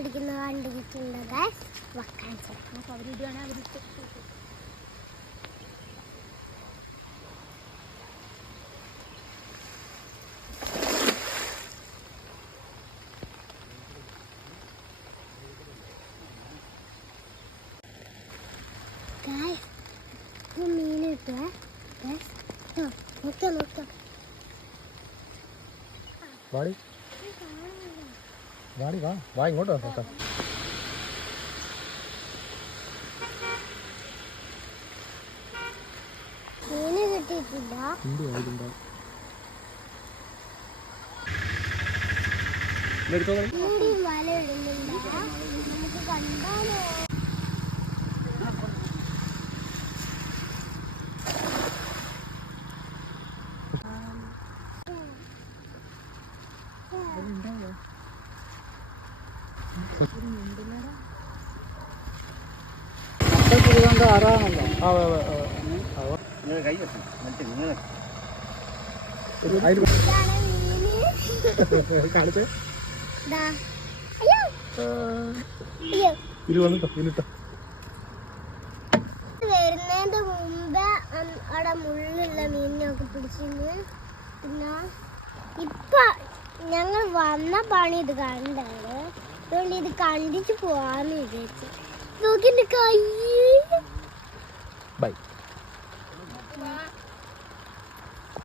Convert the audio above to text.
പിടിക്കുന്ന കണ്ടിട്ടുണ്ട് ഗൈസ്. വക്കാൻസ് അവരിടുകയാണെങ്കിൽ അവരിട്ട് മീൻ കിട്ടുക. നോക്കാം നോക്കാം. വാടി വാടി വാ വാ ഇങ്ങോട്ട് നോക്കാം. മീന് കിട്ടിയിട്ടില്ല. വല ഇടുന്നുണ്ട്. നമുക്ക് കണ്ടാലോ? വരുന്നതിന്റെ മുമ്പ് അവിടെ മുള്ളുള്ള മീനിനൊക്കെ പിടിച്ചിരുന്നു. പിന്നെ ഇപ്പൊ ഞങ്ങൾ വന്ന പണി ഇത് കണ്ടാണ്. അതുകൊണ്ട് ഇത് കണ്ടിട്ട് പോവാന്ന് വിചാരിച്ചു. നോക്കി കൈ. ബൈ.